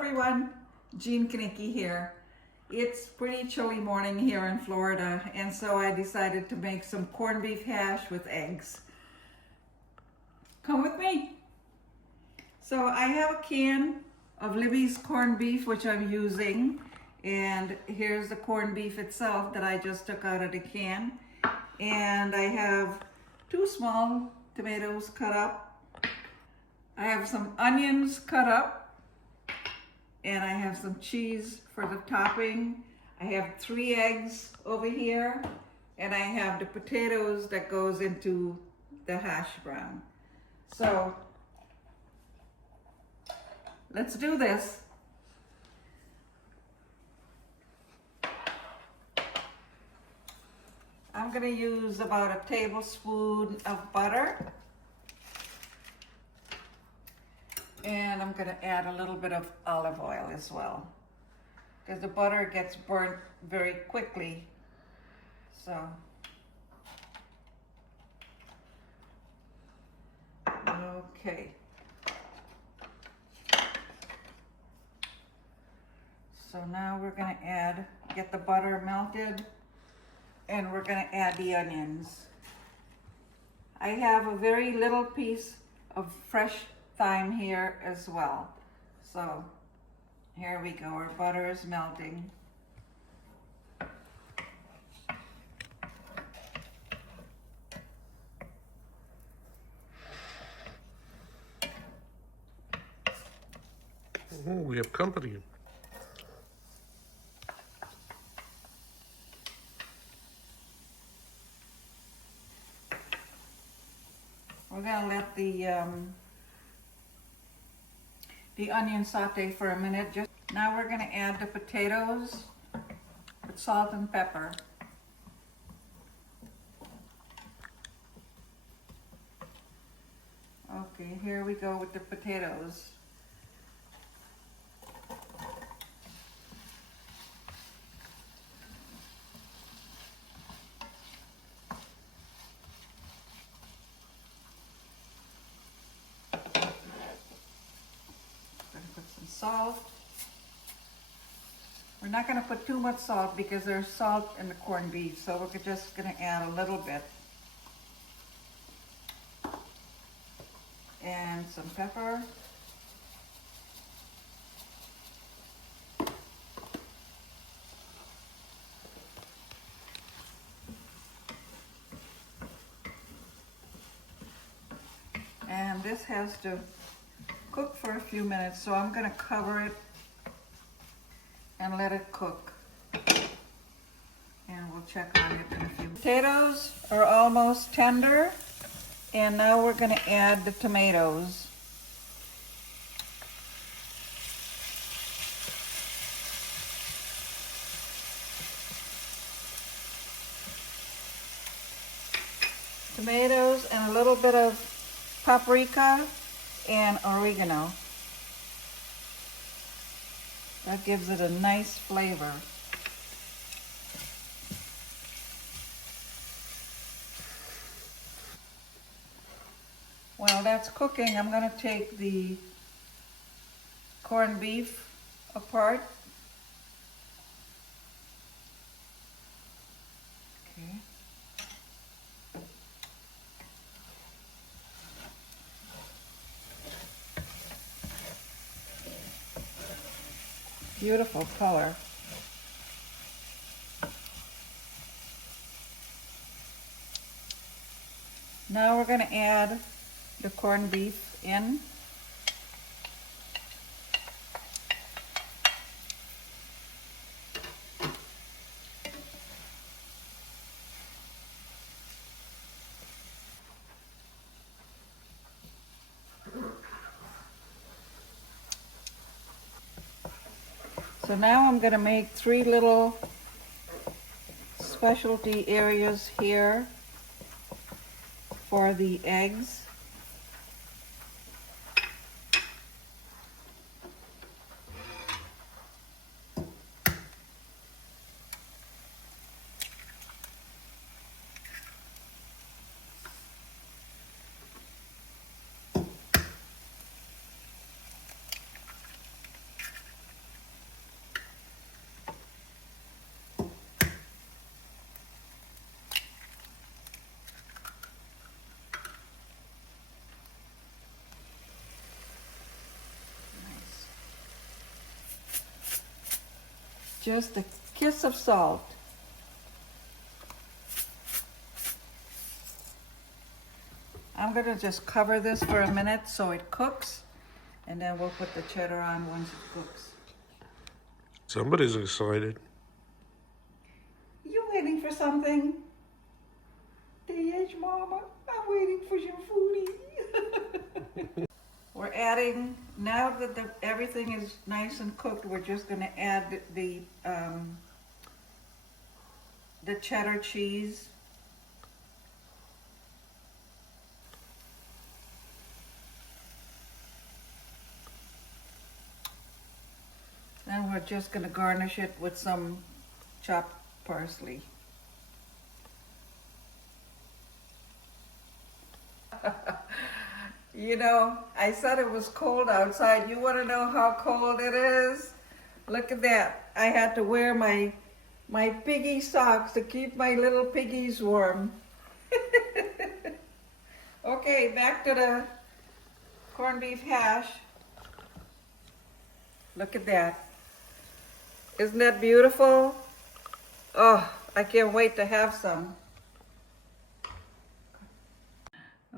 everyone, Jean Knickie here. It's pretty chilly morning here in Florida, and so I decided to make some corned beef hash with eggs. Come with me. So I have a can of Libby's corned beef, which I'm using, and here's the corned beef itself that I just took out of the can. And I have 2 small tomatoes cut up. I have some onions cut up, and I have some cheese for the topping. I have 3 eggs over here, and I have the potatoes that goes into the hash brown. So let's do this. I'm going to use about a tablespoon of butter. And I'm going to add a little bit of olive oil as well, because the butter gets burnt very quickly. So, okay. So now we're going to get the butter melted, and we're going to add the onions. I have a very little piece of fresh thyme here as well. So here we go, our butter is melting. Oh, we have company. We're gonna let the onion saute for a minute. Now we're going to add the potatoes with salt and pepper. Okay, here we go with the potatoes. Salt. We're not going to put too much salt because there's salt in the corned beef, so we're just going to add a little bit. And some pepper. And this has to cook for a few minutes, so I'm going to cover it and let it cook. And we'll check on it in a few. Potatoes are almost tender, and now we're going to add the tomatoes. Tomatoes and a little bit of paprika and oregano. That gives it a nice flavor. While that's cooking, I'm going to take the corned beef apart. Okay. Beautiful color. Now we're going to add the corned beef in. So now I'm going to make 3 little specialty areas here for the eggs. just a kiss of salt. I'm gonna just cover this for a minute so it cooks, and then we'll put the cheddar on once it cooks. Somebody's excited. You waiting for something? Yes, Mama, I'm waiting for some foodie. We're adding, now that everything is nice and cooked, we're just gonna add the cheddar cheese. And we're just gonna garnish it with some chopped parsley. You know, I said it was cold outside. You want to know how cold it is? Look at that. I had to wear my piggy socks to keep my little piggies warm. Okay, back to the corned beef hash. Look at that. Isn't that beautiful? Oh, I can't wait to have some.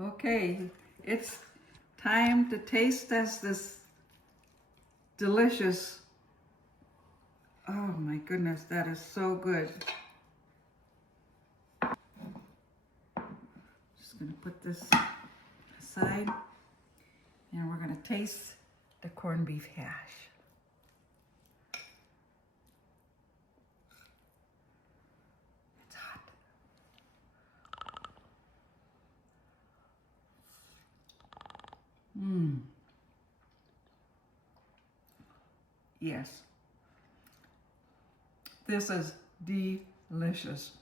Okay, it's time to taste test this delicious. Oh my goodness, that is so good. Just gonna put this aside, and we're gonna taste the corned beef hash. It's hot. Yes. This is delicious.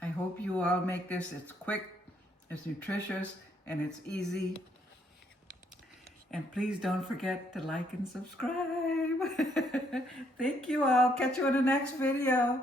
I hope you all make this. It's quick, it's nutritious, and it's easy. And please don't forget to like and subscribe. Thank you all. Catch you in the next video.